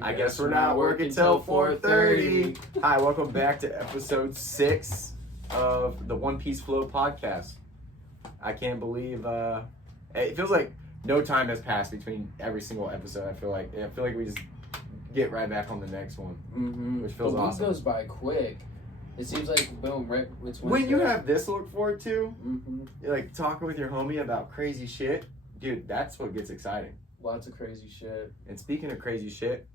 I guess we're not working till 4:30. Hi, welcome back to episode 6 of the One Piece Flow podcast. I can't believe it feels like no time has passed between every single episode. I feel like we just get right back on the next one, which feels awesome. The week goes by quick. It seems like boom, right? It's when you have this to look forward to, you're like talking with your homie about crazy shit, dude. That's what gets exciting. Lots of crazy shit. And speaking of crazy shit,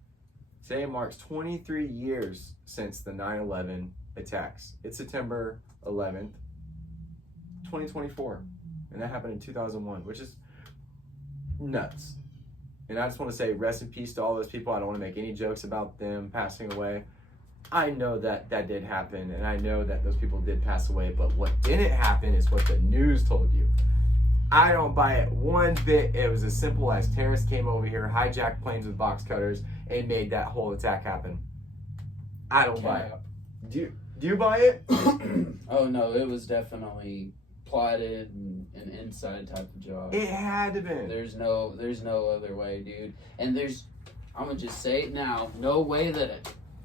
today marks 23 years since the 9/11 attacks. It's September 11th, 2024. And that happened in 2001, which is nuts. And I just want to say rest in peace to all those people. I don't want to make any jokes about them passing away. I know that did happen, and I know that those people did pass away, but what didn't happen is what the news told you. I don't buy it one bit. It was as simple as terrorists came over here, hijacked planes with box cutters, and made that whole attack happen. I don't buy it. Do you buy it? Oh no, it was definitely plotted and an inside type of job. It had to be. There's no other way, dude. And I'm gonna just say it now, no way that a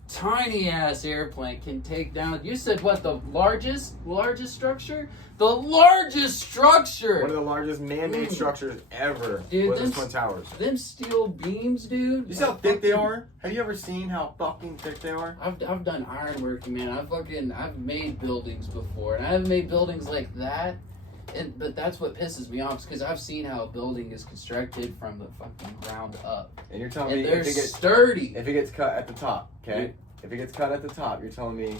tiny ass airplane can take down. You said what? The largest structure? The largest structure. One of the largest man-made structures ever, dude, was the Twin Towers. Them steel beams, dude. You see how thick they are? Have you ever seen how fucking thick they are? I've done ironwork, man. I've made buildings before, and I haven't made buildings like that. But that's what pisses me off, because I've seen how a building is constructed from the fucking ground up. And you're telling me they're sturdy. If it gets cut at the top, okay? If it gets cut at the top, you're telling me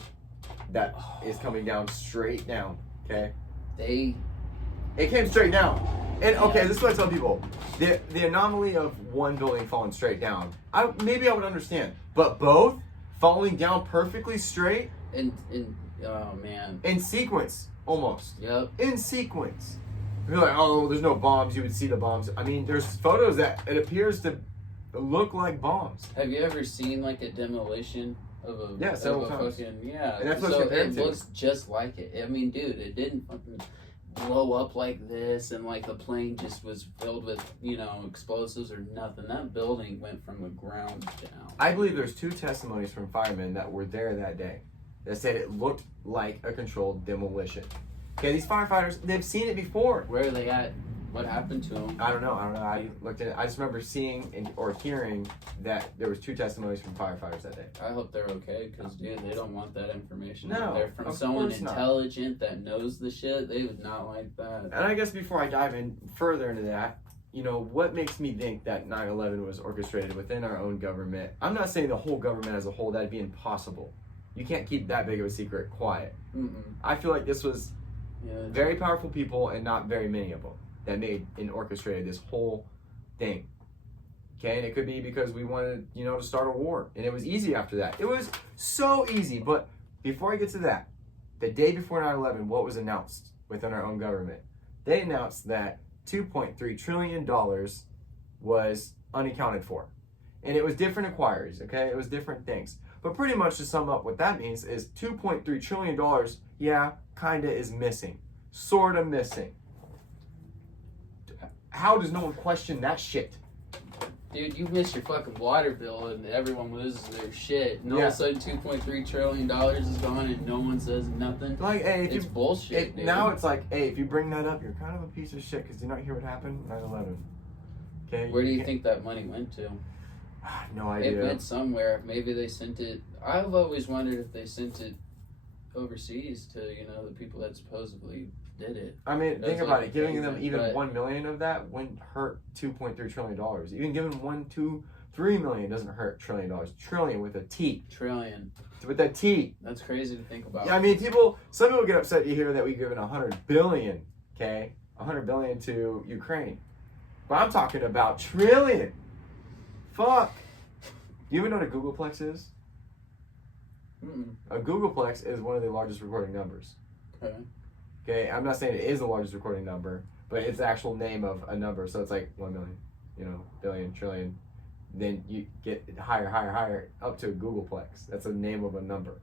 that is coming down straight down, okay? It came straight down. And okay, this is what I tell people. The anomaly of one building falling straight down, maybe I would understand. But both falling down perfectly straight? Oh man. In sequence. Almost. Yep. In sequence. You're like, oh, there's no bombs. You would see the bombs. I mean, there's photos that it appears to look like bombs. Have you ever seen like a demolition of a several times. fucking And that's what so it looks just like it. I mean, dude, it didn't fucking blow up like this, and like the plane just was filled with explosives or nothing. That building went from the ground down. I believe there's 2 testimonies from firemen that were there that day that said it looked like a controlled demolition. Okay, these firefighters, they've seen it before. Where are they at? What happened to them? I don't know. I looked at it. I just remember seeing or hearing that there was 2 testimonies from firefighters that day. I hope they're okay, because dude, they don't want that information. No, they're from someone intelligent that knows the shit. They would not like that. And I guess before I dive in further into that, what makes me think that 9/11 was orchestrated within our own government? I'm not saying the whole government as a whole. That'd be impossible. You can't keep that big of a secret quiet. I feel like this was very powerful people, and not very many of them, that made and orchestrated this whole thing. Okay, and it could be because we wanted, to start a war, and it was easy after that. It was so easy. But before I get to that, the day before 9/11, what was announced within our own government? They announced that $2.3 trillion was unaccounted for, and it was different inquiries. Okay, it was different things. But pretty much to sum up, what that means is $2.3 trillion, kinda is missing. Sorta missing. How does no one question that shit? Dude, you miss your fucking water bill and everyone loses their shit. And all of a sudden $2.3 trillion is gone and no one says nothing. Like, hey, it's bullshit, dude. Now it's like, hey, if you bring that up, you're kind of a piece of shit, because did you not hear what happened? 9/11. Okay. Where do you think that money went to? No idea. It went somewhere. Maybe they sent it. I've always wondered if they sent it overseas to the people that supposedly did it. I mean, think about it. Giving them even $1 million of that wouldn't hurt $2.3 trillion. Even giving $1, $2, $3 million doesn't hurt $1 trillion. Trillion with a T. Trillion. With a T. That's crazy to think about. Yeah, I mean, some people get upset to hear that we've given $100 billion. Okay, $100 billion to Ukraine, but I'm talking about trillion. Fuck. Do you even know what a Googleplex is? A Googleplex is one of the largest recording numbers. Okay, I'm not saying it is the largest recording number, but it's the actual name of a number. So it's like 1 million, billion, trillion. Then you get higher, up to a Googleplex. That's the name of a number.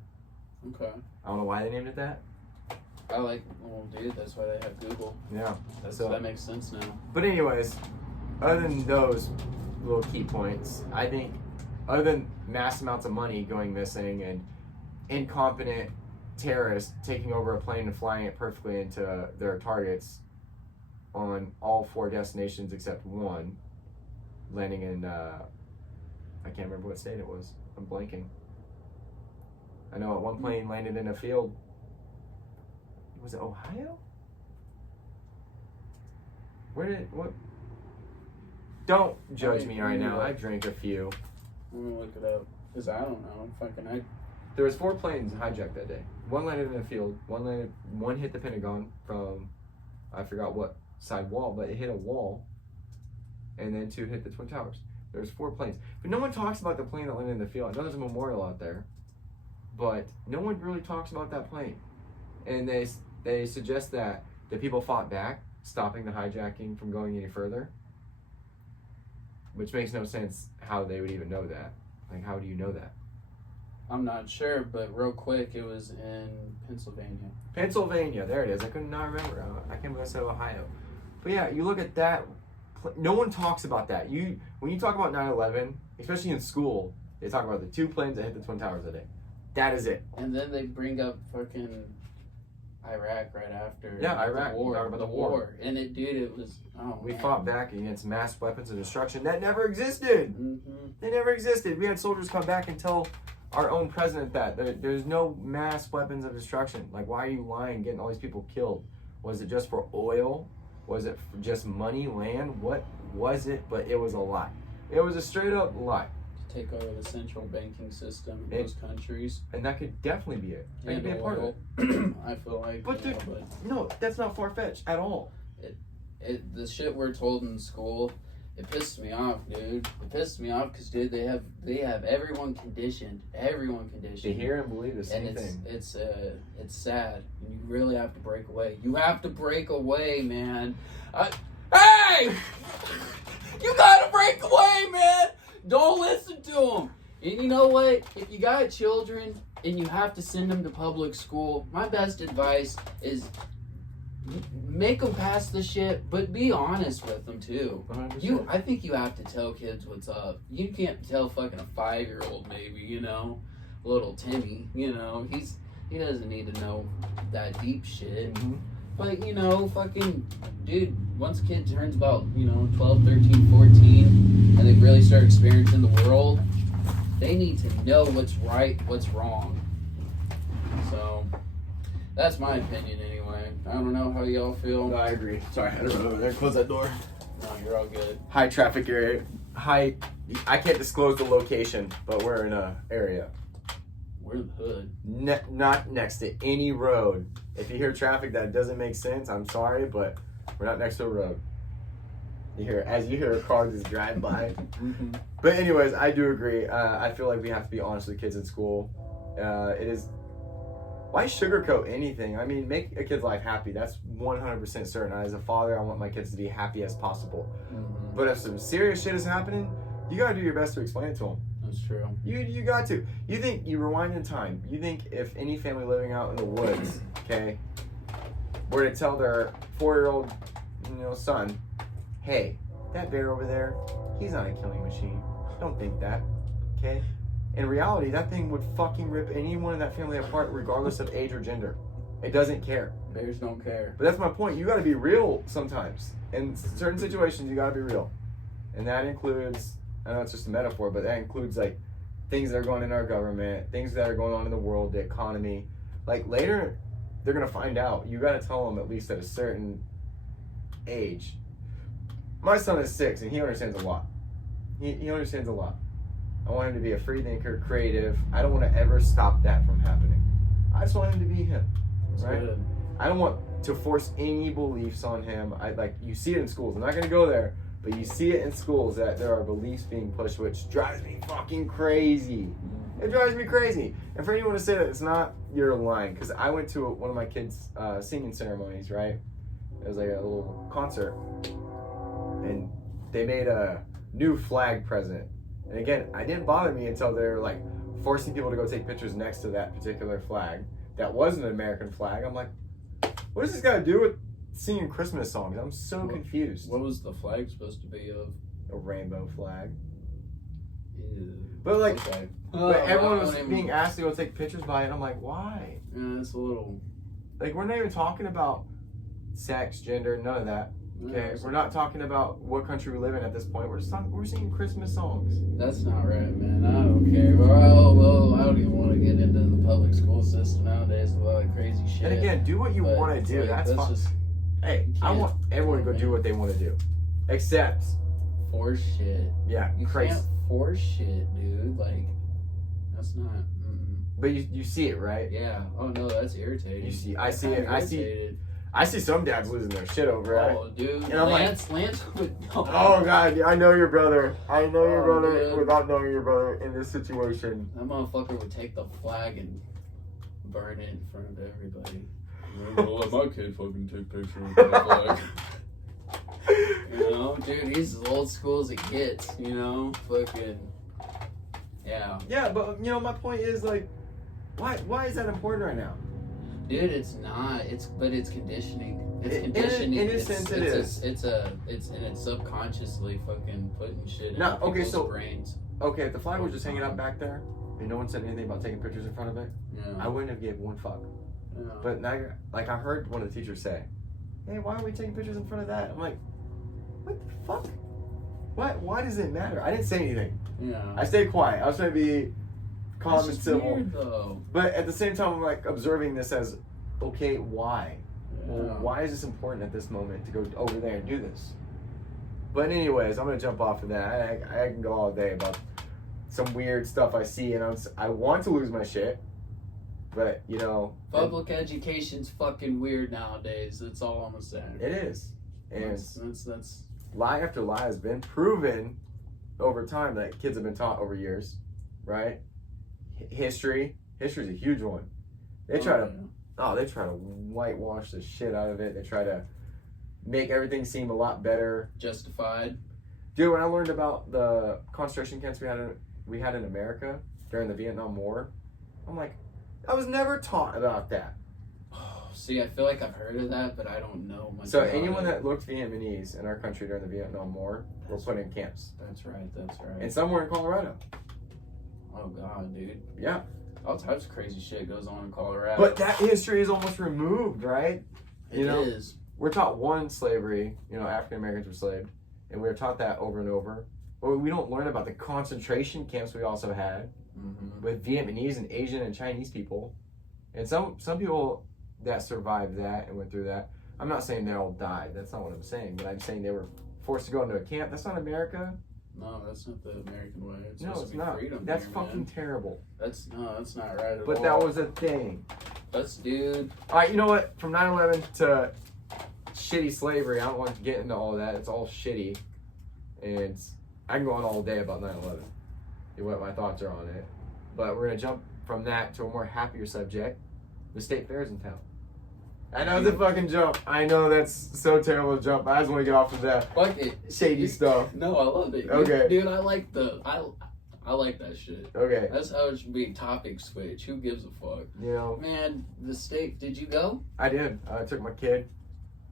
Okay. I don't know why they named it that. Dude, that's why they have Google. Yeah. That makes sense now. But anyways, other than those little key points, I think other than mass amounts of money going missing and incompetent terrorists taking over a plane and flying it perfectly into their targets on all 4 destinations except one, landing in I can't remember what state it was. I'm blanking. I know one plane landed in a field. Was it Ohio? What? Don't judge me right now. I drank a few. Let me look it up, because I don't know. There was 4 planes hijacked that day. One landed in a field. One hit the Pentagon from, I forgot what side wall, but it hit a wall. And then 2 hit the Twin Towers. There's 4 planes. But no one talks about the plane that landed in the field. I know there's a memorial out there, but no one really talks about that plane. And they suggest that the people fought back, stopping the hijacking from going any further, which makes no sense how they would even know that. Like, how do you know that? I'm not sure, but real quick, it was in Pennsylvania. Pennsylvania, there it is. I could not remember. I can't believe I said Ohio. But yeah, you look at that. No one talks about that. When you talk about 9/11, especially in school, they talk about the 2 planes that hit the Twin Towers that day. That is it. And then they bring up fucking Iraq right after. Yeah, Iraq. The war. Talk about the war. And it was. Oh, we man. fought back against mass weapons of destruction that never existed. Mm-hmm. They never existed. We had soldiers come back and tell our own president that there's no mass weapons of destruction. Like, why are you lying, getting all these people killed? Was it just for oil? Was it for just money, land? What was it? But it was a lie. It was a straight up lie. To take over the central banking system in those countries. And that could definitely be it. That could be a part of it. I feel like. But, no, that's not far-fetched at all. The shit we're told in school, it pisses me off, dude. It pisses me off because, dude, they have everyone conditioned. To hear and believe the same thing. It's sad. And you really have to break away. You have to break away, man. Hey! You gotta break away, man! Don't listen to them. And you know what? If you got children and you have to send them to public school, my best advice is make them pass the shit, but be honest with them too. 100%. I think you have to tell kids what's up. You can't tell fucking a 5-year-old maybe, little Timmy, he doesn't need to know that deep shit. Mm-hmm. But fucking dude, once a kid turns about 12, 13, 14, and they really start experiencing the world, they need to know what's right, what's wrong. So that's my opinion anyway. I don't know how y'all feel. No, I agree. Sorry, I don't know. There, close that door. No, you're all good. High traffic area. I can't disclose the location, but we're in a area. We're in the hood. Not next to any road. If you hear traffic that doesn't make sense, I'm sorry, but we're not next to a road. You hear cars just drive by. Mm-hmm. But anyways, I do agree. I feel like we have to be honest with kids in school. It is. Why sugarcoat anything? I mean, make a kid's life happy. That's 100% certain. As a father, I want my kids to be happy as possible. Mm-hmm. But if some serious shit is happening, you gotta do your best to explain it to them. That's true. You got to. You think, you rewind in time, you think if any family living out in the woods, okay, were to tell their 4-year-old, son, hey, that bear over there, he's not a killing machine. Don't think that, okay? In reality, that thing would fucking rip anyone in that family apart regardless of age or gender. It doesn't care. Bears don't care. But that's my point. You gotta be real sometimes. In certain situations, you gotta be real. And that includes, I know it's just a metaphor, but that includes like things that are going on in our government, things that are going on in the world, the economy. Like later, they're gonna find out. You gotta tell them at least at a certain age. My son is 6 and he understands a lot. He understands a lot. I want him to be a free thinker, creative. I don't want to ever stop that from happening. I just want him to be him, right? Good. I don't want to force any beliefs on him. You see it in schools. I'm not going to go there, but you see it in schools that there are beliefs being pushed, which drives me fucking crazy. It drives me crazy. And for anyone to say that it's not, you're lying. Because I went to one of my kids' singing ceremonies, right? It was like a little concert. And they made a new flag present. And again, it didn't bother me until they were like forcing people to go take pictures next to that particular flag. That wasn't an American flag. I'm like, what does this got to do with singing Christmas songs? I'm so confused. What was the flag supposed to be of? A rainbow flag. But like, okay. but everyone was even, being asked to go take pictures by it. And I'm like, why? Yeah, it's a little. Like, we're not even talking about sex, gender, none of that. Okay, we're not talking about what country we live in at this point. We're singing Christmas songs. That's not right, man. I don't care. Well, I don't even want to get into the public school system nowadays with all that crazy shit. And again, do what you But want to it's do. like, That's fine. just Hey, I can't- want everyone to go do what they want to do, except force shit. yeah, You crazy. can't force shit, dude. Like, that's not. But you see it, right? Yeah. Oh no, that's irritating. You see, I That's see kinda it. irritated. I see some dads losing their shit over it. Oh, dude. And I'm like, Lance would. oh God, I know your brother. I know your Oh, brother dude. without knowing your brother in this situation. That motherfucker would take the flag and burn it in front of everybody. I'm gonna let my kid fucking take pictures of the flag. You know, dude, he's as old school as it gets. You know, fucking. Yeah. Yeah, but you know, my point is like, why is that important right now? Dude, it's not. But it's conditioning. It's In a conditioning. sense, it is. It's subconsciously fucking putting shit in Now, okay, people's so- brains. Okay, if the flag was just hanging up back there and no one said anything about taking pictures in front of it, Yeah. I wouldn't have gave one fuck. Yeah. But now, like, I heard one of the teachers say, "Hey, why are we taking pictures in front of that?" I'm like, "What the fuck? What? Why does it matter?" I didn't say anything. Yeah. I stayed quiet. I was trying to be calm That's and just civil. weird, though. But at the same time, I'm like observing this as, okay, why? Well, Yeah. why is this important at this moment to go over there and do this? But anyways, I'm gonna jump off of that. I can go all day about some weird stuff I see, and I want to lose my shit, but you know, Public education's fucking weird nowadays. That's all I'm gonna say. it is, and That's lie after lie has been proven over time that kids have been taught over years, right? History's a huge one. They try to whitewash the shit out of it. They try to make everything seem a lot better. justified. Dude, when I learned about the concentration camps we had in America during the Vietnam War, I'm like, I was never taught about that. See, I feel like I've heard of that, but I don't know much. So about anyone it. that looked Vietnamese in our country during the Vietnam War were put in camps. That's right. That's right. And some were in Colorado. Oh god, dude. Yeah. All types of crazy shit goes on in Colorado. But that history is almost removed, right? It you know, is. We're taught one slavery, you know, African Americans were enslaved, and we were taught that over and over. But we don't learn about the concentration camps we also had with Vietnamese and Asian and Chinese people. And some people that survived that and went through that, I'm not saying they all died. That's not what I'm saying. But I'm saying they were forced to go into a camp. That's not America. No, that's not the American way. It's No, supposed it's to be not. freedom That's here, fucking man. terrible. That's not right at all. But that was a thing. That's dude. All right, you know what? From 9/11 to shitty slavery, I don't want to get into all that. It's all shitty. And I can go on all day about 9/11. What my thoughts are on it. But we're going to jump from that to a more happier subject. The state fair's in town. I know it's a fucking jump. I know that's so terrible to jump. I just want to get off of that Fuck it. shady stuff. No, I love it. Okay. Dude, I like I like that shit. Okay. That's how it should be. Topic switch. Who gives a fuck? You know, Man, the state. Did you go? I did. I took my kid.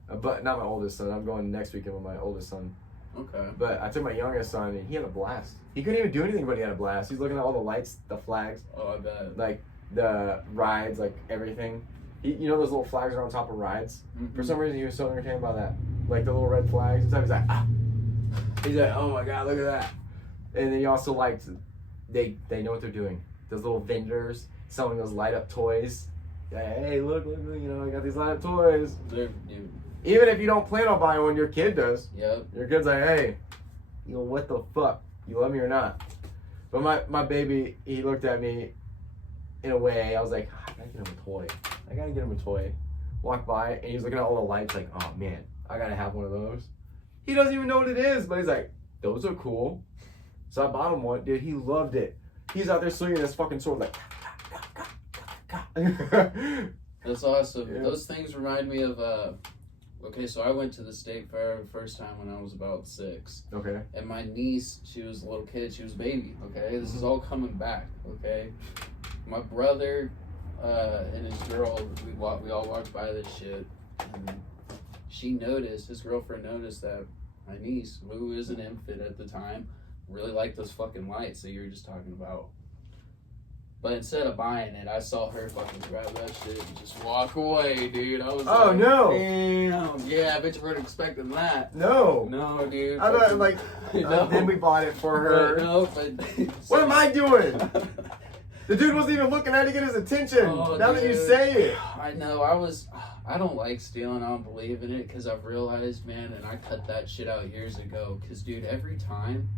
But not my oldest son. I'm going next weekend with my oldest son. Okay. But I took my youngest son, and he had a blast. He couldn't even do anything, but he had a blast. He's looking at all the lights, the flags, Oh, I bet. like the rides, like everything. You know those little flags are on top of rides? For some reason, he was so entertained by that. Like the little red flags. And he's like, ah. He's like, oh my God, look at that. And then he also liked, they know what they're doing. Those little vendors selling those light up toys. Hey, look, you know, I got these light up toys. Dude. Even if you don't plan on buying one, your kid does. Yep. Your kid's like, hey, you know, what the fuck? You love me or not? But my baby, he looked at me in a way, I was like, I gotta get him a toy. Walked by, and he's looking at all the lights like, oh man, I gotta have one of those. He doesn't even know what it is, but he's like, those are cool. So I bought him one. Dude, he loved it. He's out there swinging this fucking sword like, That's awesome. Yeah. Those things remind me of okay, so I went to the state fair the first time when I was about 6. Okay. And my niece, she was a little kid, she was a baby, okay? This is all coming back, okay? My brother and his girl, we all walked by this shit, and his girlfriend noticed that my niece, who is an infant at the time, really like those fucking lights that you were just talking about. But instead of buying it, I saw her fucking grab that shit and just walk away, dude. I was Oh, like, no. damn. Yeah, I bet you weren't expecting that. No. No, dude. I thought, like, No. then we bought it for her. But What am I doing? The dude wasn't even looking at it to get his attention. Oh, now that you dude. say it. I know. I don't like stealing. I don't believe in it because I've realized, man, and I cut that shit out years ago. Because, dude, every time,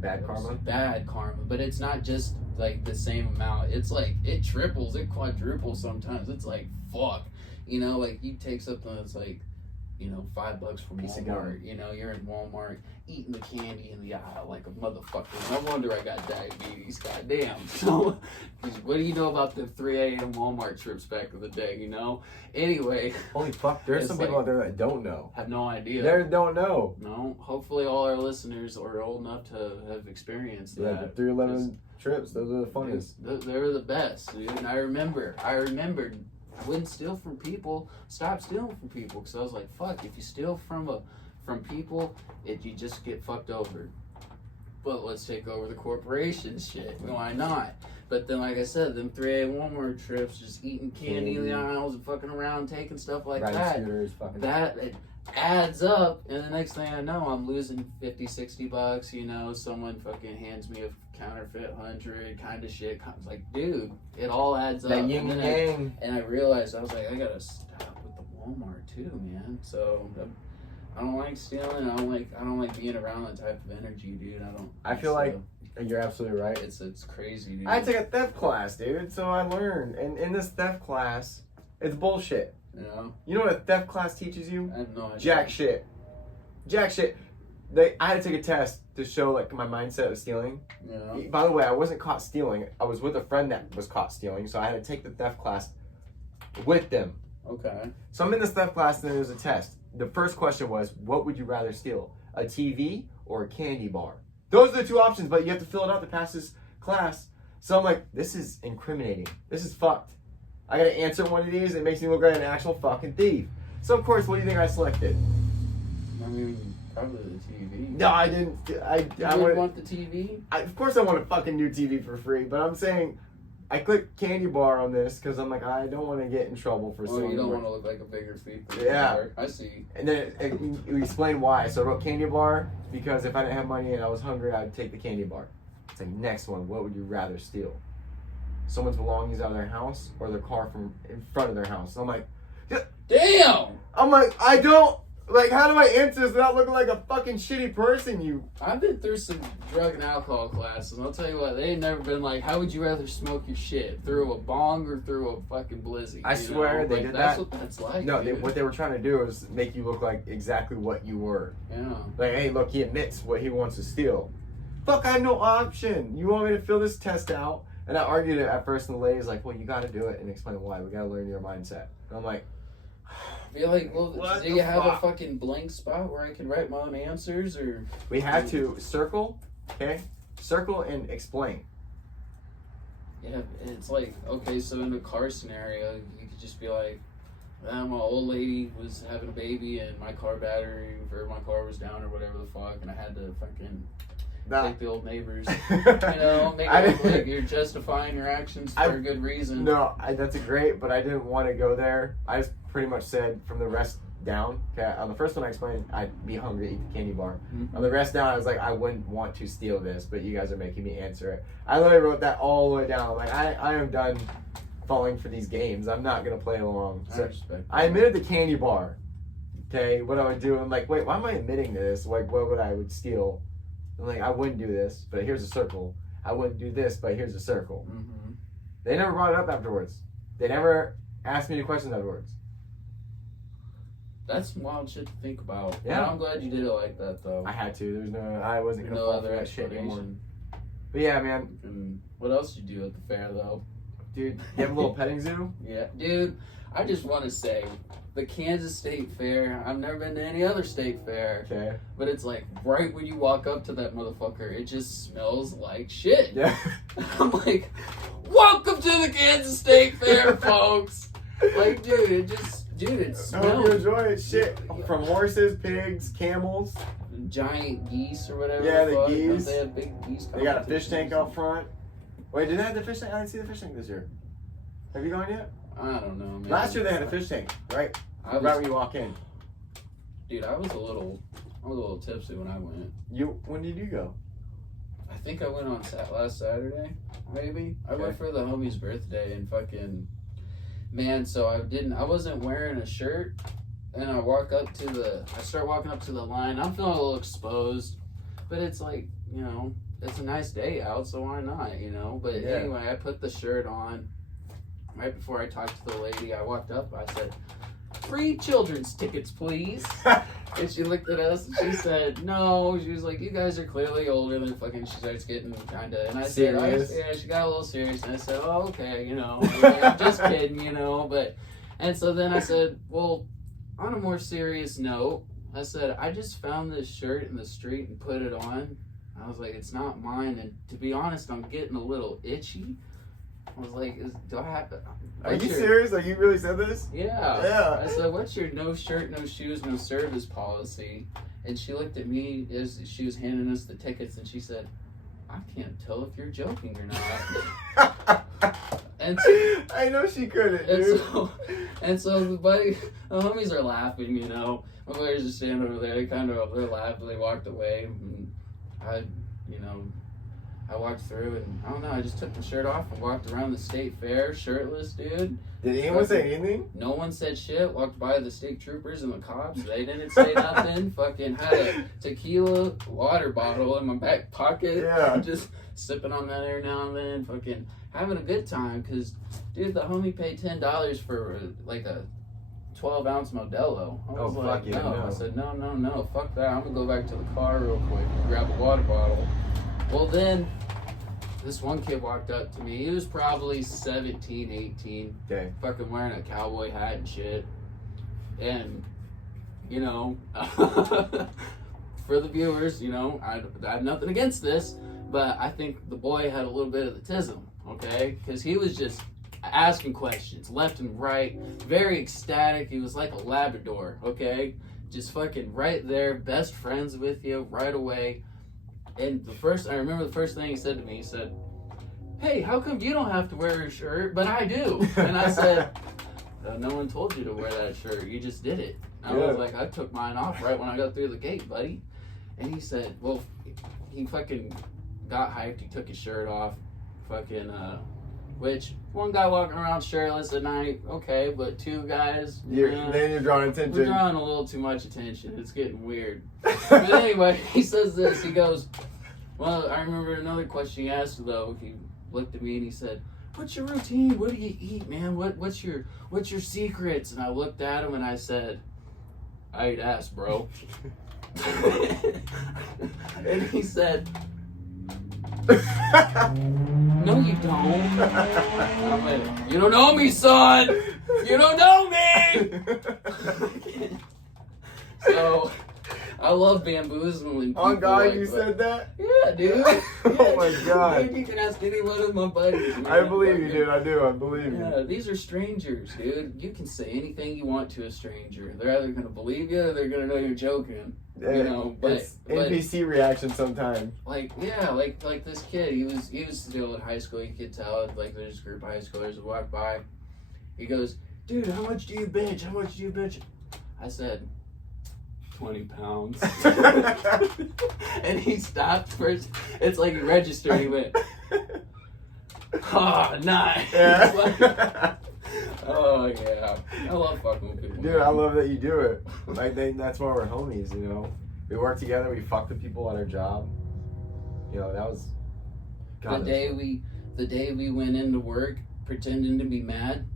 Bad karma? Bad karma. But it's not just like the same amount. It's like, it triples, it quadruples sometimes. It's like, fuck. You know, like you take something that's like, you know, $5 from Piece of Walmart. You know, you're in Walmart eating the candy in the aisle like a motherfucker. No wonder I got diabetes. Goddamn. So, 'cause what do you know about the 3 a.m. Walmart trips back in the day? You know. Anyway. Holy fuck! There's It's some people like- out there that don't know. Have no idea. They don't know. No. Hopefully, all our listeners are old enough to have experienced Yeah, that. the 311 trips. Those are the funniest. They were the best, dude. And I remembered. I wouldn't steal from people. Stop stealing from people, because I was like, fuck. If you steal from people, you just get fucked over. But let's take over the corporation shit. Why not? But then, like I said, them 3 a.m. Walmart trips, just eating candy in the aisles and fucking around, taking stuff like Riding that. scooters, fucking. That it adds up, and the next thing I know, I'm losing $50-$60. You know, someone fucking hands me a counterfeit 100 kind of shit. It's like, dude, it all adds up. That yin And then yang. and I realized, I was like, I gotta stop with the Walmart too, man. So I don't like stealing. I don't like being around that type of energy, dude. I feel like you're absolutely right. it's crazy, dude. I took a theft class, dude, so I learned. And in this theft class, it's bullshit. You know, You know what a theft class teaches you? I have no idea. Jack shit. I had to take a test to show like my mindset of stealing. You know, By the way, I wasn't caught stealing. I was with a friend that was caught stealing, so I had to take the theft class with them. okay. So I'm in this theft class, and then there's a test. The first question was, what would you rather steal? A TV or a candy bar? Those are the two options, but you have to fill it out to pass this class. So I'm like, this is incriminating. This is fucked. I gotta answer one of these. It makes me look like an actual fucking thief. So of course, what do you think I selected? I mean, probably the TV. No, I didn't. I You wanted, want the TV? of course I want a fucking new TV for free, but I'm saying I clicked candy bar on this because I'm like, I don't want to get in trouble for Oh, stealing. you don't more. want to look like a bigger thief. Yeah. I see. And then it explained why. So I wrote candy bar because if I didn't have money and I was hungry, I'd take the candy bar. It's like, next one, what would you rather steal? Someone's belongings out of their house or their car from in front of their house? And I'm like, Damn! I don't, like, how do I answer this without looking like a fucking shitty person, you? I've been through some drug and alcohol classes, and I'll tell you what, they ain't never been like, how would you rather smoke your shit? Through a bong or through a fucking blizzy? I swear they did that's that. what that's like. No, dude. what they were trying to do is make you look like exactly what you were. Yeah. Like, hey, look, he admits what he wants to steal. Fuck, I have no option. You want me to fill this test out? And I argued it at first, and the lady's like, well, you got to do it and explain why. We got to learn your mindset. And I'm like, I feel like, well, What do the you have fuck? a fucking blank spot where I can write my own answers, or? we had to circle, okay? Circle and explain. Yeah, it's like, okay, so in a car scenario, you could just be like, my old lady was having a baby and my car battery for my car was down or whatever the fuck, and I had to fucking take the old neighbors. You know, make I it look didn't- like you're justifying your actions for a good reason. No, that's a great, but I didn't want to go there. I just pretty much said from the rest down. Okay, on the first one I explained I'd be hungry to eat the candy bar. Mhm. On the rest down, I was like, I wouldn't want to steal this, but you guys are making me answer it. I literally wrote that all the way down. Like, I am done falling for these games. I'm not gonna play along. I So respect I that. admitted the candy bar. Okay, what I would do, I'm like, wait, why am I admitting this? Like, what would I would steal? I'm like, I wouldn't do this, but here's a circle. I wouldn't do this, but here's a circle. Mhm. They never brought it up afterwards. They never asked me any questions afterwards. That's some wild shit to think about. Yeah. But I'm glad you did it like that, though. I had to. There's no, I wasn't gonna No fall for other that shit anymore. explanation. But yeah, man, And what else you do at the fair, though? dude, you have a little petting zoo. Yeah, dude, I just want to say, the Kansas State Fair, I've never been to any other state fair, Okay. but it's like, right when you walk up to that motherfucker, it just smells like shit. Yeah. I'm like, welcome to the Kansas State Fair, folks. Like, dude, it I hope you smells. enjoy it. Shit from horses, pigs, camels. giant geese or whatever. Yeah, the fuck. Don't geese. They have big geese. They got a fish tank out front. Wait, did they have the fish tank? I didn't see the fish tank this year. Have you gone yet? I don't know, man. Last year they had a fish tank, right? Right when you walk in. Dude, I was a little tipsy when I went. When did you go? I think I went on last Saturday, maybe. I Okay. went for the homie's birthday and fucking, man. So I wasn't wearing a shirt, and I start walking up to the line. I'm feeling a little exposed, but it's like, you know, it's a nice day out, so why not, you know? But Yeah. anyway, I put the shirt on. Right before I talked to the lady, I walked up. I said, "Free children's tickets, please." And she looked at us and she said, "No." She was like, "You guys are clearly older than fucking." She starts getting kind of, and I Serious? said, "Yeah." She got a little serious, and I said, "Oh, okay, you know, I'm just kidding, you know." But, and so then I said, "Well, on a more serious note," I said, "I just found this shirt in the street and put it on." I was like, "It's not mine, and to be honest, I'm getting a little itchy." I was like, "Do I have to?" Are you serious? Like, you really said this? Yeah. Yeah. I said, "What's your no shirt, no shoes, no service policy?" And she looked at me as she was handing us the tickets, and she said, "I can't tell if you're joking or not." And so, I know she couldn't, and dude. so the homies are laughing, you know. My buddies are standing over there, they're laughing, they walked away, and I walked through, and I don't know, I just took the shirt off and walked around the state fair shirtless, dude. Did anyone say anything? No one said shit. Walked by the state troopers and the cops. They didn't say nothing. Fucking had a tequila water bottle in my back pocket. Yeah. Just sipping on that every now and then. Fucking having a good time. Because, dude, the homie paid $10 for like a 12-ounce Modelo. I was like, fuck yeah, no. no. I said, no. Fuck that. I'm going to go back to the car real quick and grab a water bottle. Well, then this one kid walked up to me. He was probably 17, 18. Okay. Fucking wearing a cowboy hat and shit. And, you know, for the viewers, you know, I have nothing against this, but I think the boy had a little bit of the tism, okay? Because he was just asking questions left and right, very ecstatic. He was like a Labrador, okay? Just fucking right there, best friends with you right away. And I remember the first thing he said to me, he said, "Hey, how come you don't have to wear a shirt, but I do?" And I said, "No one told you to wear that shirt. You just did it." I was like, "I took mine off right when I got through the gate, buddy." And he said, well, he fucking got hyped. He took his shirt off. Fucking, which, one guy walking around shirtless at night, okay, but two guys, Then you're drawing attention. we're drawing a little too much attention. It's getting weird. But anyway, he says this. He goes, well, I remember another question he asked, though. He looked at me and he said, "What's your routine? What do you eat, man? What's your secrets?" And I looked at him and I said, "I eat ass, bro." And he said, "No, you don't." I'm like, "You don't know me, son. You don't know me." So, I love bamboozling people. Oh God, like you that. said that? Yeah, dude. Oh my God. Dude, you can ask any one of my buddies. Man. I believe you, Fucking- dude. I do. I believe you. Yeah, these are strangers, dude. You can say anything you want to a stranger. They're either gonna believe you or they're gonna know you're joking. You know, it's NPC reaction sometimes. like this kid, he was still in high school. You could tell, like, there's a group of high schoolers who walk by. He goes, "Dude, how much do you bench? How much do you bench?" I said, 20 pounds. And he stopped first. It's like he registered. He went, "Oh, nice." Yeah. Oh, yeah. I love fucking with people. Dude, I love that you do it. Like, that's why we're homies, you know? We work together, we fuck the people at our job. You know, that was... God, The day we went into work pretending to be mad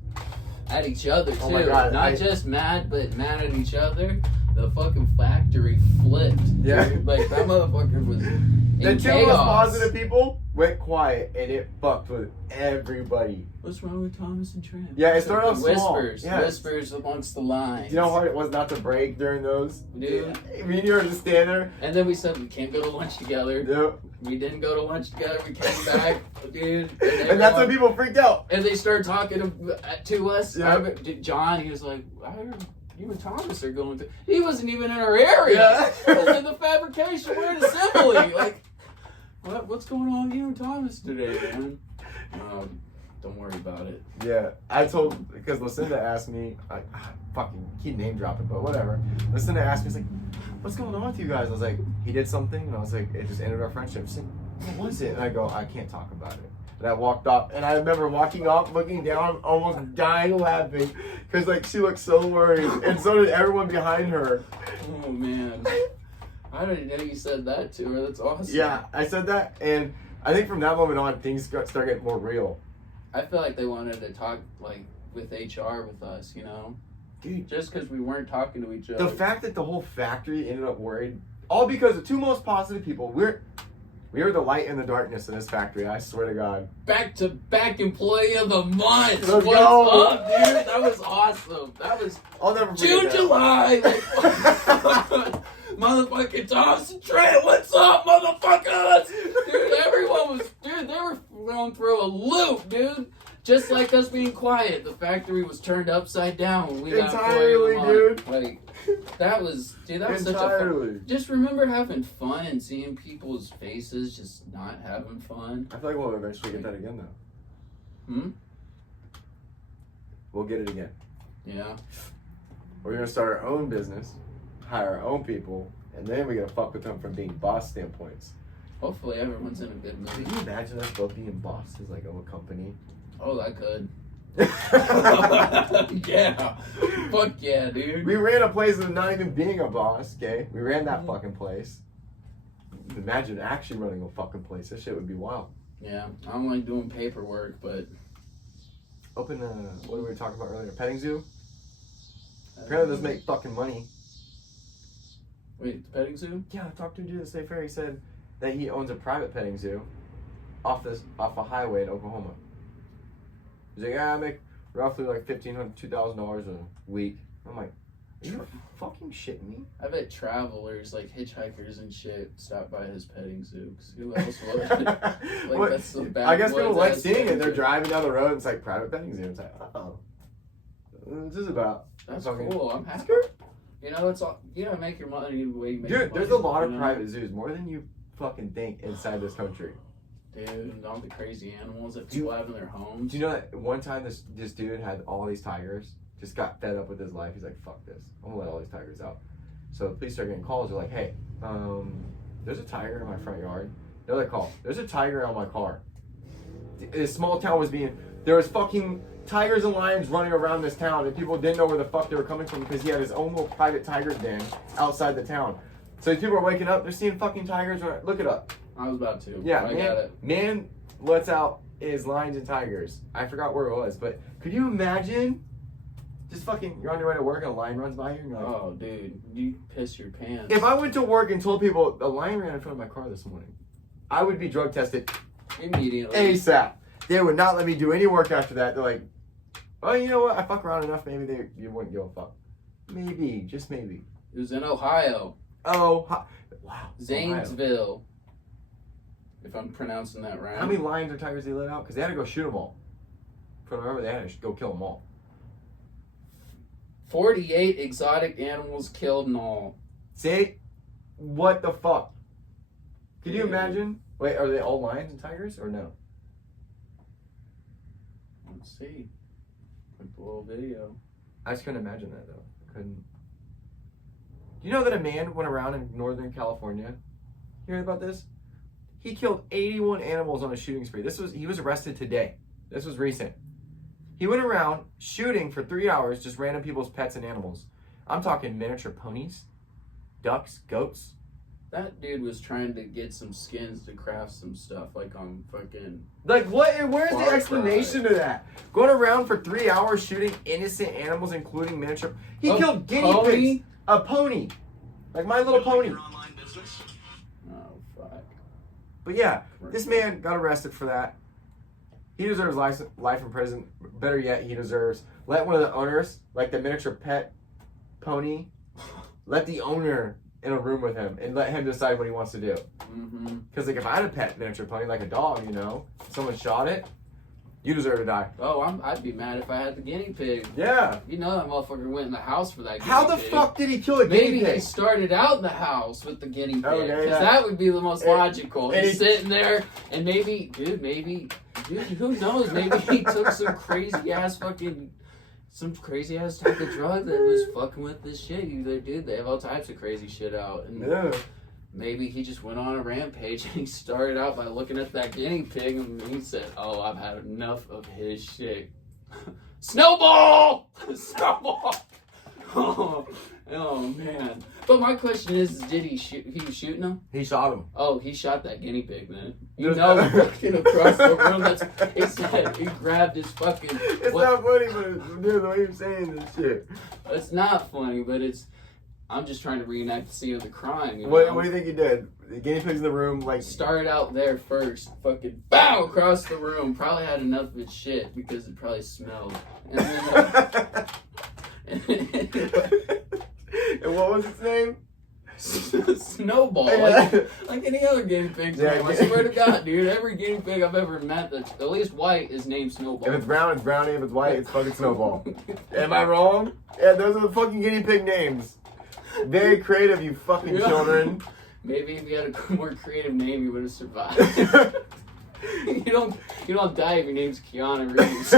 at each other, too. Oh my God, Not just mad, but mad at each other. The fucking factory flipped. Yeah. Dude. Like, that motherfucker was the in two chaos. most positive people went quiet, and it fucked with everybody. What's wrong with Thomas and Trent? Yeah, it started off small. Whispers. Yeah. Whispers amongst the lines. You know how hard it was not to break during those? Dude. I mean, you were just stand there. And then we said we can't go to lunch together. Yep. We didn't go to lunch together. We came back, dude. And that's when people freaked out. And they started talking to us. Yeah. John, he was like, you and Thomas are going through. He wasn't even in our area. Yeah. He was in the fabrication. We're in assembly. Like, what's going on with you and Thomas today, man? Don't worry about it. Yeah, I told, because Lucinda asked me, fucking keep name dropping, but whatever. Lucinda asked me, she's like, what's going on with you guys? I was like, he did something, and I was like, it just ended our friendship. She's like, what was it? And I go, I can't talk about it. And I walked off, and I remember walking off, looking down, almost dying laughing, because like she looked so worried, and so did everyone behind her. Oh man, I didn't know you said that to her. That's awesome. Yeah, I said that, and I think from that moment on, things started getting more real. I feel like they wanted to talk like with HR with us, you know, Dude, just because we weren't talking to each other. the fact that the whole factory ended up worried, all because the two most positive people, we are the light in the darkness in this factory, I swear to God. Back-to-back employee of the month. Let's What's go. up, dude? That was awesome. That was I'll never forget June, that. July. Like, motherfucking Thompson Trent, what's up, motherfuckers? Dude, everyone was, they were going through a loop, dude. Just like us being quiet, the factory was turned upside down when we got Entirely, employee of dude. the month. Like, that was such a fun. Entirely. Just remember having fun and seeing people's faces just not having fun. I feel like we'll eventually get that again, though. Hmm? We'll get it again. Yeah. We're gonna start our own business, hire our own people, and then we're gonna fuck with them from being boss standpoints. Hopefully everyone's in a good mood. Can you imagine us both being bosses, like, of a company? Oh, I could. Yeah. Fuck yeah, dude. We ran a place of not even being a boss, okay? We ran that fucking place. Imagine actually running a fucking place. That shit would be wild. Yeah. I don't like doing paperwork, but Open, what did we talk about earlier? Petting zoo? Apparently those make fucking money. Wait, the petting zoo? Yeah, I talked to a dude at the State Fair. He said that he owns a private petting zoo off a highway in Oklahoma. He's like, yeah, I make roughly like $1,500, $2,000 a week. I'm like, are you fucking shitting me? I bet travelers, like hitchhikers and shit, stop by his petting zoo. 'Cause who else would? Like, What- that's the I guess people backwoods like ass seeing it. petting They're zoo. driving down the road and it's like private petting zoo. It's like, oh. What's this about? That's Fucking- cool. I'm happy. You know, it's all, you gotta make your money the way you make your Dude, money. there's a lot of you know? private zoos, more than you fucking think inside this country. Dude, and all the crazy animals that people have in their homes. Do you know that one time this dude had all these tigers, just got fed up with his life. He's like, fuck this. I'm gonna let all these tigers out. So the police start getting calls. They're like, hey, there's a tiger in my front yard. Another call. There's a tiger on my car. This small town was there was fucking tigers and lions running around this town, and people didn't know where the fuck they were coming from because he had his own little private tiger den outside the town. So these people are waking up, they're seeing fucking tigers. Look it up. I was about to. Yeah, I got it. man lets out his lions and tigers. I forgot where it was, but could you imagine? Just fucking, you're on your way to work and a lion runs by you and you're like, Oh, dude, you piss your pants. if I went to work and told people a lion ran in front of my car this morning, I would be drug tested Immediately. ASAP. They would not let me do any work after that. They're like, oh, you know what? I fuck around enough. Maybe you wouldn't give a fuck. Maybe, just maybe. It was in Ohio. Oh, wow. Ohio. Zanesville. If I'm pronouncing that right. How many lions or tigers they let out? Because they had to go shoot them all. If I remember, they had to go kill them all. 48 exotic animals killed in all. See? What the fuck? Could you Yeah. imagine? Wait, are they all lions and tigers or no? Let's see. Quick little video. I just couldn't imagine that though. I couldn't. You know that a man went around in Northern California? You heard about this? He killed 81 animals on a shooting spree. He was arrested today. This was recent. He went around shooting for 3 hours, just random people's pets and animals. I'm talking miniature ponies, ducks, goats. That dude was trying to get some skins to craft some stuff, like on fucking. Like what? Where's the Far explanation to that? Going around for 3 hours shooting innocent animals, including miniature. He A killed guinea pony? pigs. A pony, like My Little Pony. Oh fuck. But yeah, this man got arrested for that. He deserves life in prison. Better yet, he deserves let one of the owners, like the miniature pet pony, let the owner in a room with him and let him decide what he wants to do. Mm-hmm. Because like if I had a pet miniature pony, like a dog, you know, someone shot it, You deserve to die. Oh, I'd be mad if I had the guinea pig. Yeah. You know that motherfucker went in the house for that guinea How the pig. fuck did he kill a guinea Maybe pig? he started out in the house with the guinea pig. Okay, Because yeah. that would be the most logical. and He's sitting there, and maybe, dude, who knows? Maybe he took some crazy ass type of drug that was fucking with this shit. Dude, they have all types of crazy shit out. And Yeah. maybe he just went on a rampage and he started out by looking at that guinea pig and he said, "Oh, I've had enough of his shit." Snowball! Snowball! Oh man. But my question is did he shoot? He was shooting him? He shot him. Oh, he shot that guinea pig, man. You know, fucking across the room. He said he grabbed his fucking. It's not funny, but dude, the way you're saying this shit. It's not funny, but it's. I'm just trying to reenact the scene of the crime. You know? What do you think he did? The guinea pig's in the room, like. Started out there first, fucking bow across the room. Probably had enough of its shit because it probably smelled. And then, And what was its name? Snowball, like any other guinea pig's name. I swear to God, dude, every guinea pig I've ever met that's at least white is named Snowball. If it's brown, it's Brownie. If it's white, it's fucking Snowball. Am I wrong? Yeah, those are the fucking guinea pig names. Very creative, you fucking children. Maybe if you had a more creative name, you would have survived. you don't die if your name's Keanu Reeves.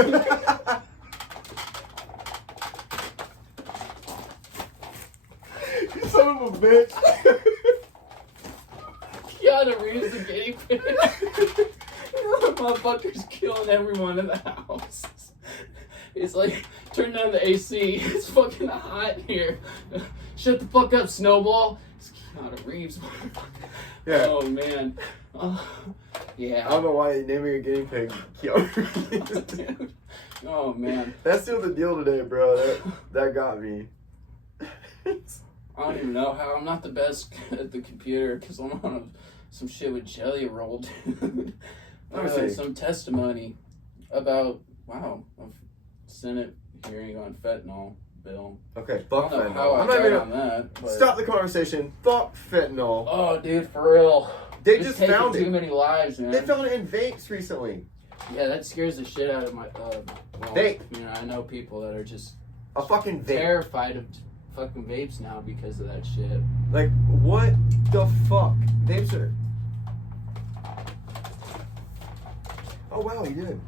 You son of a bitch. Keanu Reeves the guinea pig. Motherfucker's killing everyone in the house. It's like, turn down the AC. It's fucking hot here. Shut the fuck up, Snowball. It's Keanu Reeves, motherfucker. Yeah. Oh, man. Yeah. I don't know why you're naming a guinea pig Keanu. Dude. Oh, man. That's still the deal today, bro. That got me. I don't even know how. I'm not the best at the computer because I'm on some shit with jelly rolled. Let me see. Some testimony about, a Senate hearing on fentanyl bill. Okay, I fuck don't know fentanyl. how I I'm not got even on that. But... Stop the conversation. Fuck fentanyl. Oh, dude, for real. They It's just taking found too it. many lives, man. They found it in vapes recently. Yeah, that scares the shit out of my. Vape. You know, I know people that are just A fucking vape. terrified of fucking vapes now because of that shit. Like, what the fuck? Vapes are. Oh wow, he did.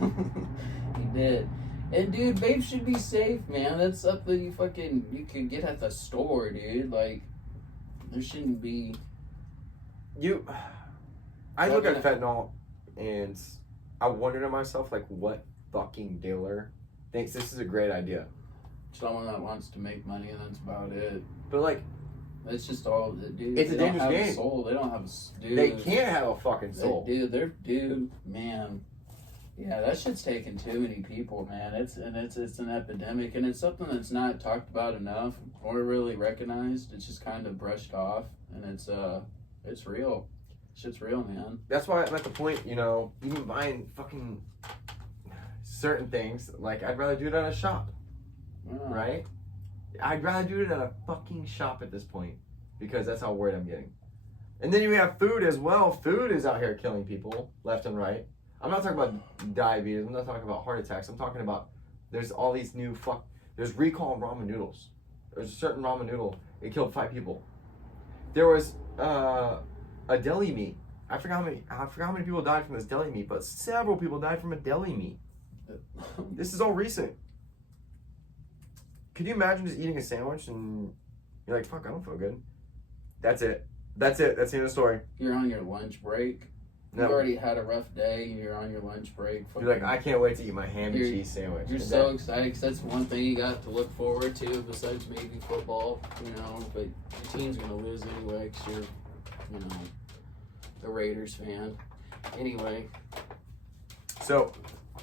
He did. And dude, vapes should be safe, man. That's something you can get at the store, dude. Like, there shouldn't be. I look at fentanyl and I wonder to myself, like, what fucking dealer thinks this is a great idea? Someone that wants to make money, and that's about it. But like, That's just all, dude. It's a they don't dangerous have game. A soul. They don't have a dude. they can't have a fucking soul. Dude, man. Yeah, that shit's taking too many people, man. It's an epidemic, and it's something that's not talked about enough or really recognized. It's just kind of brushed off, and it's real. Shit's real, man. That's why I'm at the point, even buying fucking certain things, like, I'd rather do it at a shop, right? I'd rather do it at a fucking shop at this point, because that's how worried I'm getting. And then you have food as well. Food is out here killing people left and right. I'm not talking about diabetes. I'm not talking about heart attacks. I'm talking about there's all these new there's recall ramen noodles. There's a certain ramen noodle. It killed 5 people. There was a deli meat. I forgot how many people died from this deli meat, but several people died from a deli meat. This is all recent. Could you imagine just eating a sandwich and you're like, fuck, I don't feel good. That's it. That's the end of the story. You're on your lunch break. You've already had a rough day. You're on your lunch break. You're like, I can't wait to eat my ham and cheese sandwich. You're so excited because that's one thing you got to look forward to besides maybe football, But your team's gonna lose anyway because you're, a Raiders fan. Anyway. So,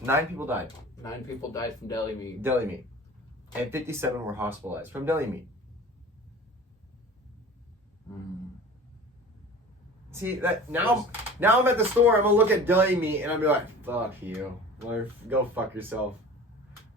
9 people died. 9 people died from deli meat. Deli meat. And 57 were hospitalized from deli meat. See, that now I'm at the store, I'm gonna look at deli meat and I'm gonna be like, fuck you. Or go fuck yourself.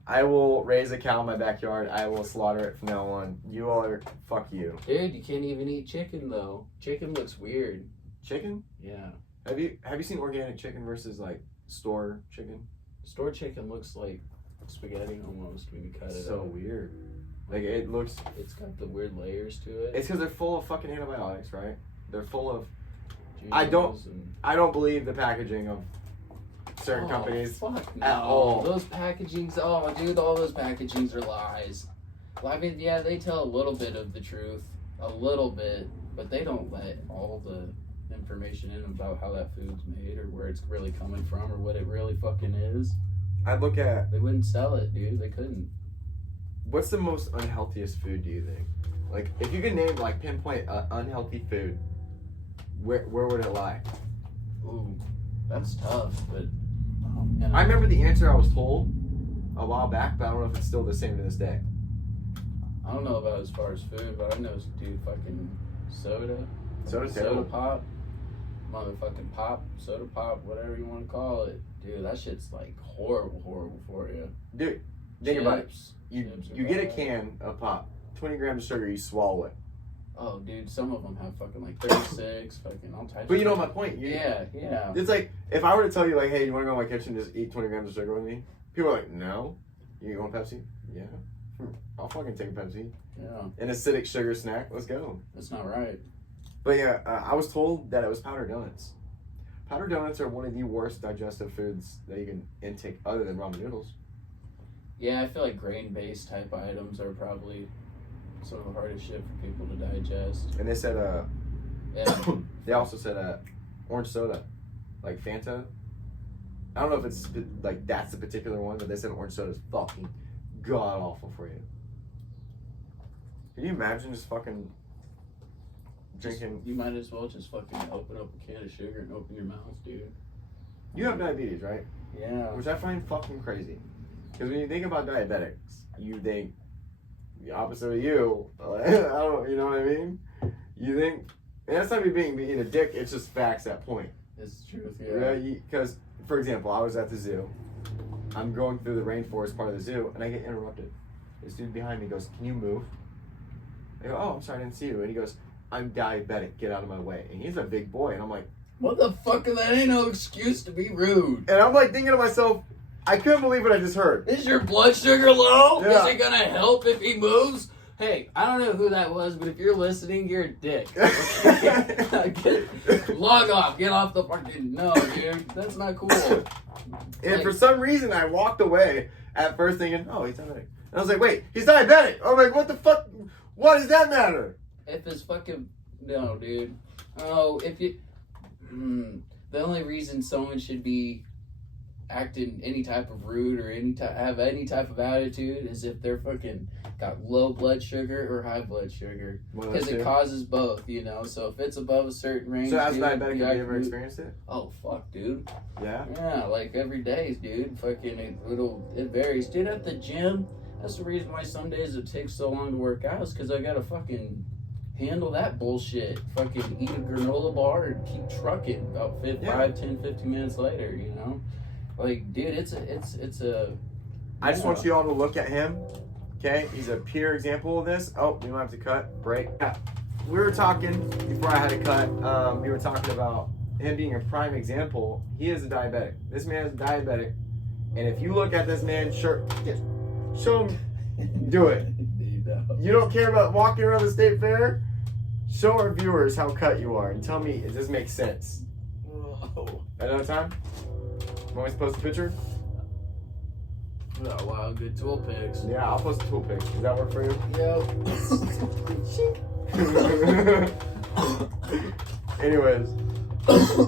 I will raise a cow in my backyard. I will slaughter it from now on. You all are, fuck you. Dude, you can't even eat chicken though. Chicken looks weird. Chicken? Yeah. Have you seen organic chicken versus like store chicken? Store chicken looks like spaghetti almost when you cut it So out. weird. Like it looks. It's got the weird layers to it. It's because they're full of fucking antibiotics, right? They're full of. GMOs and- I don't believe the packaging of certain Oh, companies fuck no. at all. Those packagings, oh dude, all those packagings are lies. Well, I mean, yeah, they tell a little bit of the truth, a little bit, but they don't let all the information in about how that food's made or where it's really coming from or what it really fucking is. I look at They wouldn't sell it, dude. They couldn't. what's the most unhealthiest food, do you think? Like, if you could name, like, pinpoint unhealthy food, where would it lie? Ooh, that's tough, but you know, I remember the answer I was told a while back, but I don't know if it's still the same to this day. I don't know about as far as food, but I know, dude, fucking soda pop, motherfucking pop, soda pop, whatever you want to call it. Dude, that shit's like horrible for you. Dude, think about it. Chips. You Chips are get a bad. can of pop, 20 grams of sugar, you swallow it. Oh, dude, some of them have fucking like 36, fucking all types. But you know of my point. Yeah. It's like, if I were to tell you, like, hey, you want to go in my kitchen and just eat 20 grams of sugar with me? People are like, no. You want Pepsi? Yeah. I'll fucking take a Pepsi. Yeah, An acidic sugar snack. Let's go. that's not right. But yeah, I was told that it was powdered donuts. Powdered donuts are one of the worst digestive foods that you can intake other than ramen noodles. Yeah, I feel like grain-based type items are probably some of the hardest shit for people to digest. And they said, Yeah. they also said orange soda, like Fanta. I don't know if it's like that's the particular one, but they said orange soda is fucking god awful for you. Can you imagine just fucking drinking? You might as well just fucking open up a can of sugar and open your mouth, dude. You have diabetes, right? Yeah. Which I find fucking crazy. Because when you think about diabetics, you think the opposite of you. I don't, you know what I mean? You think, and that's not me being a dick, it's just facts at point. It's the truth, yeah. Right? Because, for example, I was at the zoo. I'm going through the rainforest part of the zoo, and I get interrupted. This dude behind me goes, "Can you move?" I go, "Oh, I'm sorry, I didn't see you." And he goes, "I'm diabetic, get out of my way." And he's a big boy, and I'm like, What the fuck? That ain't no excuse to be rude. and I'm like thinking to myself, I couldn't believe what I just heard. Is your blood sugar low? Yeah. Is it gonna help if he moves? Hey, I don't know who that was, but if you're listening, you're a dick. Log off. Get off the fucking... No, dude. That's not cool. And for some reason, I walked away at first thinking, "Oh, he's diabetic." And I was like, "Wait, he's diabetic." I'm like, "What the fuck? What does that matter?" If it's fucking... No, dude. Oh, if you... The only reason someone should be acting any type of rude or have any type of attitude is if they're fucking got low blood sugar or high blood sugar, because it causes both, you know. So if it's above a certain range, So as dude, diabetic, have you ever rude. experienced it? Oh fuck, dude. Yeah. Yeah, like every day, dude. Fucking it varies, dude. At the gym, that's the reason why some days it takes so long to work out, is because I gotta fucking handle that bullshit. Fucking eat a granola bar and keep trucking. About 5, 10, 15 minutes later, you know. Like, dude, it's a. I just want you all to look at him. Okay, he's a pure example of this. Oh, we might have to cut. Break. Yeah. We were talking before I had to cut. We were talking about him being a prime example. He is a diabetic. This man is a diabetic, and if you look at this man, show him. Do it. You don't care about walking around the state fair? Show our viewers how cut you are and tell me, does this make sense? Whoa. Another time? Want me to post a picture? Oh, wow, good tool picks. Yeah, I'll post a tool pic. Does that work for you? Anyways,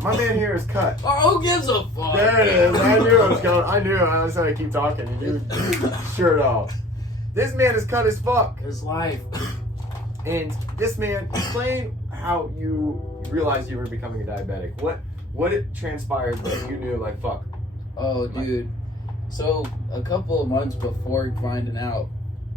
my man here is cut. Oh, who gives a fuck? There it is. I knew it was coming. I knew it. I was trying to keep talking. You shirt off. This man is cut as fuck. His life. And this man, explain how you realized you were becoming a diabetic. What it transpired that you knew, like, fuck. Oh, dude. So, a couple of months before finding out,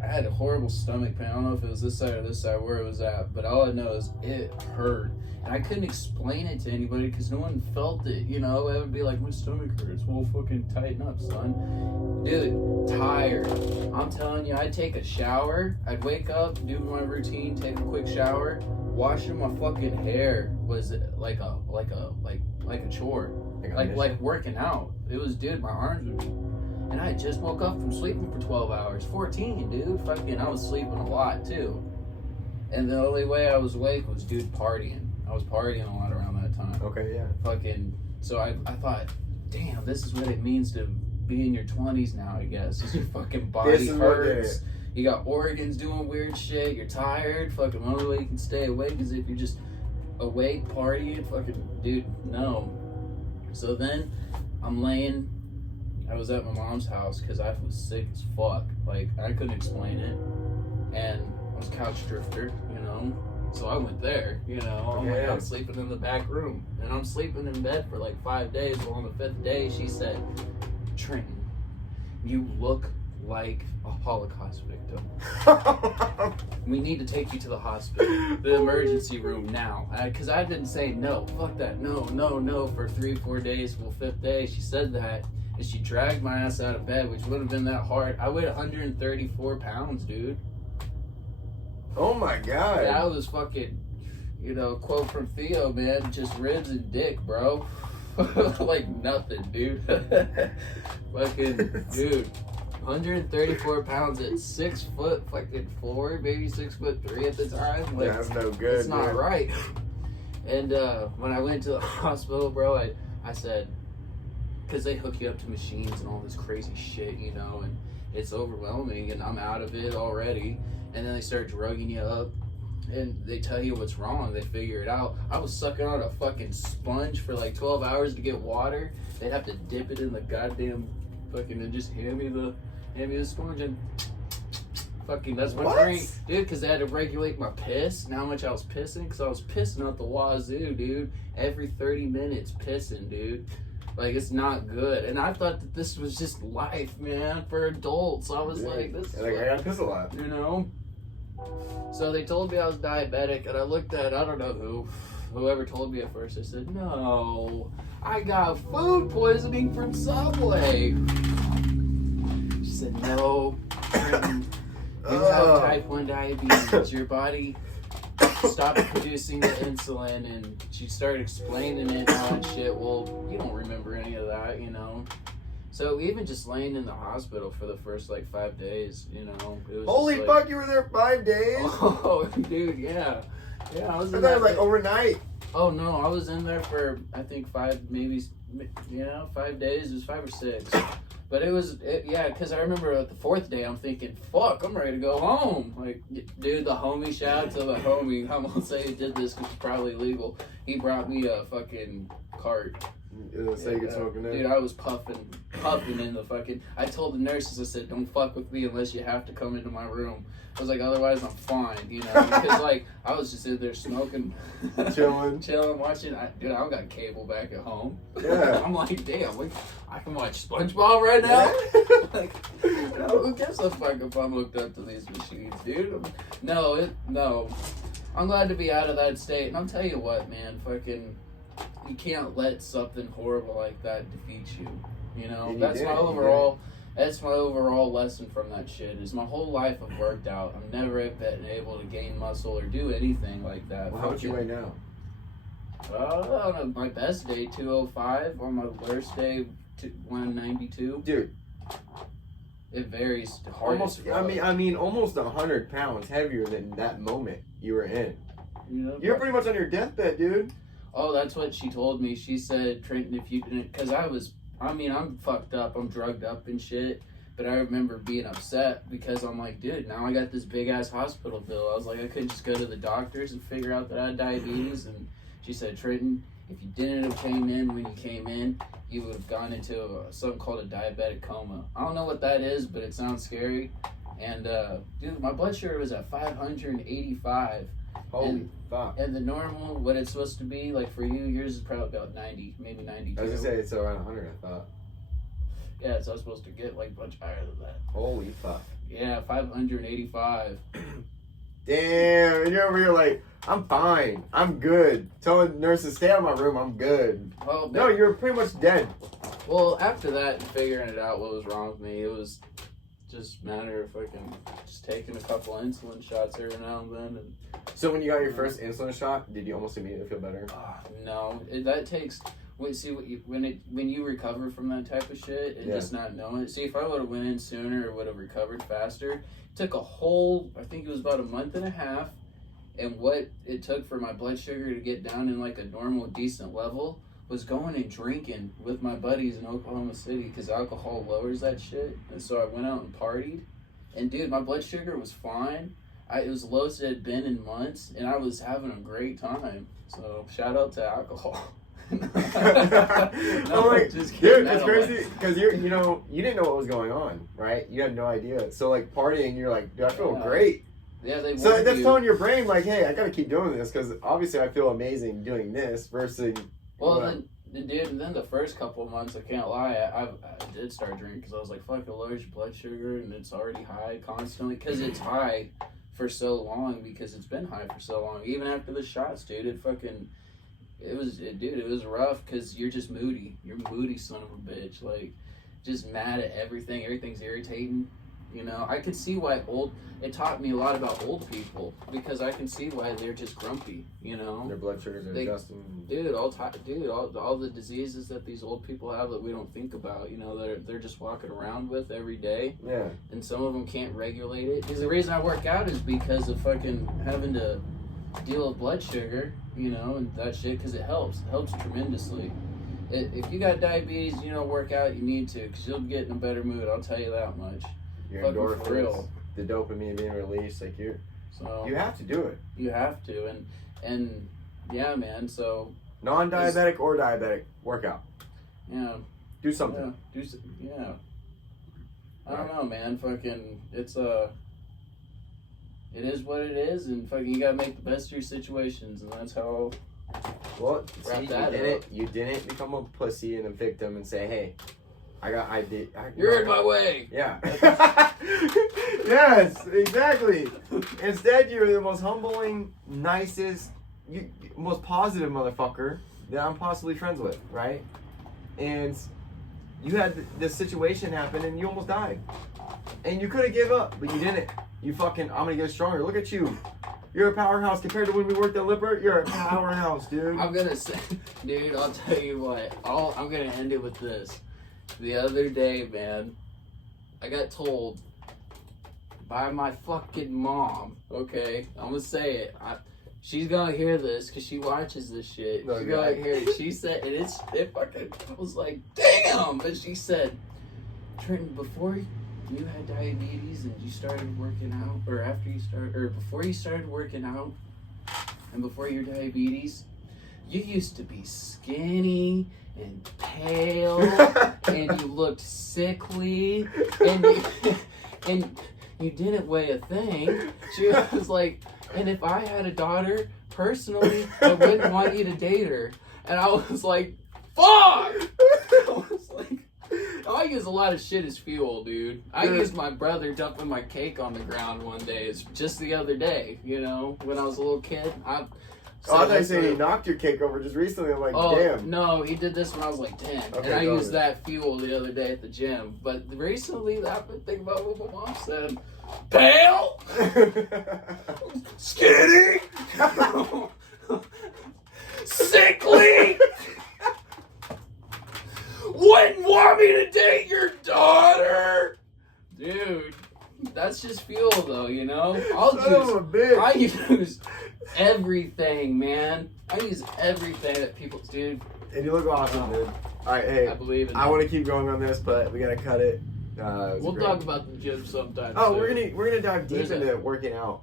I had a horrible stomach pain. I don't know if it was this side or this side where it was at, but all I know is it hurt. And I couldn't explain it to anybody because no one felt it, you know? I would be like, my stomach hurts. Well, fucking tighten up, son. Dude, tired. I'm telling you, I'd take a shower. I'd wake up, do my routine, take a quick shower. Washing my fucking hair was like a chore. Like working out. It was, dude, my arms would be. And I just woke up from sleeping for 12 hours. 14, dude. Fucking, I was sleeping a lot, too. And the only way I was awake was, dude, partying. I was partying a lot around that time. Okay, yeah. Fucking, so I thought, damn, this is what it means to be in your 20s now, I guess. Just your fucking body hurts. You got organs doing weird shit. You're tired. Fucking, the only way you can stay awake is if you're just awake, partying. Fucking, dude, no. So then, I was at my mom's house because I was sick as fuck. Like, I couldn't explain it. And I was a couch drifter, you know? So I went there, you know? I'm like, I'm sleeping in the back room. And I'm sleeping in bed for like 5 days. Well, on the 5th day, she said, Trenton, you look like a Holocaust victim. We need to take you to the hospital, the emergency room now. Because I've been saying, no, fuck that, no, for 3-4 days. Well, 5th day, she said that. And she dragged my ass out of bed, which wouldn't have been that hard. I weighed 134 pounds, dude. Oh my God. Yeah, I was fucking, you know, quote from Theo, man, just ribs and dick, bro. Like nothing, dude. Fucking, dude. 134 pounds at 6 foot fucking 4, maybe 6'3" at the time. Like, yeah, that's no good. It's not right. And when I went to the hospital, bro, I said, because they hook you up to machines and all this crazy shit, you know, and it's overwhelming, and I'm out of it already. And then they start drugging you up, and they tell you what's wrong. They figure it out. I was sucking on a fucking sponge for like 12 hours to get water. They'd have to dip it in the goddamn fucking and just hand me the sponge and fucking, that's my drink, dude. Because they had to regulate my piss and how much I was pissing, because I was pissing out the wazoo, dude. Every 30 minutes pissing, dude. Like, it's not good. And I thought that this was just life, man, for adults. I was like, this is like, I gotta piss a lot. You know? So they told me I was diabetic, and I looked at, I don't know whoever told me at first. I said, no, I got food poisoning from Subway. She said, no, you have type 1 diabetes. Your body stopped producing the insulin, and she started explaining it and shit. Well, you don't remember any of that, you know? So even just laying in the hospital for the first like 5 days, you know, it was holy just, fuck, like, you were there 5 days? Oh, dude, yeah. I was in there there like overnight. Oh no, I was in there for I think 5, maybe, 5 days. It was 5 or 6. But because I remember at the 4th day, I'm thinking, fuck, I'm ready to go home. Like, dude, the homie, shout out to the homie. I won't say he did this because it's probably illegal. He brought me a fucking cart. So you could smoke in there? Dude, I was puffing in the fucking... I told the nurses, I said, don't fuck with me unless you have to come into my room. I was like, otherwise I'm fine, you know? Because, like, I was just in there smoking. Chilling, watching. Dude, I don't got cable back at home. Yeah. I'm like, damn, I can watch SpongeBob right now? Yeah. Like, who gives a fuck if I'm hooked up to these machines, dude? No. I'm glad to be out of that state. And I'll tell you what, man, fucking... You can't let something horrible like that defeat you. You know, that's my overall lesson from that shit. Is my whole life I've worked out. I've never been able to gain muscle or do anything like that. Well, how much you weigh now? On my best day, 205. On my worst day, 192. Dude, it varies. Almost. I mean, almost 100 pounds heavier than that moment you were in. You know, you're pretty much on your deathbed, dude. Oh, that's what she told me. She said, Trenton, if you didn't... Because I'm fucked up. I'm drugged up and shit. But I remember being upset because I'm like, dude, now I got this big-ass hospital bill. I was like, I couldn't just go to the doctors and figure out that I had diabetes. And she said, Trenton, if you didn't have came in when you came in, you would have gone into something called a diabetic coma. I don't know what that is, but it sounds scary. And, dude, my blood sugar was at 585. Holy fuck. And the normal, what it's supposed to be, like for you, yours is probably about 90, maybe 92. I was gonna say it's around 100, I thought. Yeah, so I was supposed to get like much higher than that. Holy fuck. Yeah, 585. Damn, and you're over here like, I'm fine. I'm good. Telling nurses, stay out of my room. I'm good. Well, No, you're pretty much dead. Well, after that and figuring it out what was wrong with me, it was just a matter of fucking just taking a couple insulin shots every now and then. And So when you got your first insulin shot, did you almost immediately feel better? no, that takes. Wait, see when you recover from that type of shit and just not knowing it. See, if I would have went in sooner, or would have recovered faster. It took a whole, I think it was about a month and a half, and what it took for my blood sugar to get down in like a normal, decent level was going and drinking with my buddies in Oklahoma City, because alcohol lowers that shit. And so I went out and partied, and dude, my blood sugar was fine. It was the lowest it had been in months, and I was having a great time. So shout out to alcohol. I'm like, dude, it's crazy because you didn't know what was going on, right? You had no idea. So like partying, you're like, dude, I feel great. Yeah, they. So that's telling your brain like, hey, I gotta keep doing this because obviously I feel amazing doing this versus. Well, then the first couple of months, I can't lie, I did start drinking because I was like, fuck, it lowers your blood sugar and it's already high constantly because it's high for so long, because it's been high for so long. Even after the shots, dude, it was rough because you're just moody. You're moody son of a bitch. Like, just mad at everything. Everything's irritating. You know, I could see why it taught me a lot about old people, because I can see why they're just grumpy, you know. Their blood sugars are adjusting. Dude, all the diseases that these old people have that we don't think about, you know, they're just walking around with every day. Yeah. And some of them can't regulate it. Because the reason I work out is because of fucking having to deal with blood sugar, you know, and that shit, because it helps. It helps tremendously. If you got diabetes, you know, work out, you need to, because you'll get in a better mood, I'll tell you that much. Your endorphins, the dopamine being released, like you have to do it. You have to, and yeah, man. So non-diabetic or diabetic, workout. Yeah. Do something. Yeah. I don't know, man. Fucking, it is what it is, and fucking, you gotta make the best of your situations, and that's how. Well, see, you didn't become a pussy and a victim and say, hey. You're in my way. Yeah. Yes, exactly. Instead, you're the most humbling, nicest, most positive motherfucker that I'm possibly friends with, right? And you had this situation happen and you almost died. And you could have gave up, but you didn't. You fucking, I'm gonna get stronger. Look at you. You're a powerhouse compared to when we worked at Lippert. You're a powerhouse, dude. I'm gonna say, dude, I'll tell you what. I'm gonna end it with this. The other day, man, I got told by my fucking mom, okay? I'm gonna say it. She's gonna hear this because she watches this shit. She's gonna hear it. She said, and it fucking, I was like, damn! But she said, Trenton, before you had diabetes and you started working out, or before you started working out, and before your diabetes, you used to be skinny and pale, and you looked sickly, and you didn't weigh a thing. She was like, and if I had a daughter, personally, I wouldn't want you to date her. And I was like, fuck! I was like, I use a lot of shit as fuel, dude. I used my brother dumping my cake on the ground one day. It's just the other day, you know, when I was a little kid. I thought you said he knocked your cake over just recently. I'm like, damn. No, he did this when I was like 10. Okay, and I used that fuel the other day at the gym. But recently, I've been thinking about what my mom said. Pale? Skinny? Sickly? Wouldn't want me to date your daughter? Dude, that's just fuel though, you know? I use everything, man. I use everything that people do. And you look awesome, dude. Alright, hey. I believe in I want to keep going on this, but we gotta cut it. We'll talk about the gym sometime. Oh, we're gonna dive deep into working out.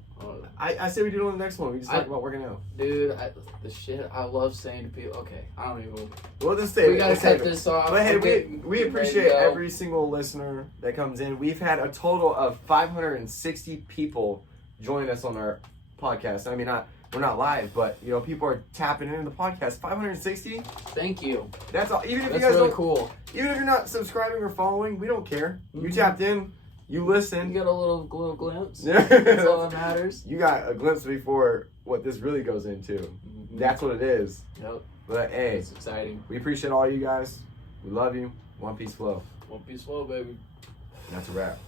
I say we do it on the next one. We just talk about working out. Dude, the shit I love saying to people. Okay, I don't even. We'll just say we gotta cut this off. But hey, we appreciate every single listener that comes in. We've had a total of 560 people join us on our podcast. I mean, we're not live, but you know, people are tapping into the podcast. 560. Thank you. That's all. Even if that's you guys really cool. Even if you're not subscribing or following, we don't care. You tapped in. You You listened. got a little glimpse. Yeah. That's all that matters. You got a glimpse before what this really goes into. Mhm. That's what it is. Yep. But hey, It's exciting. we appreciate all you guys. We love you. One Piece Flow. One piece flow, baby. And that's a wrap.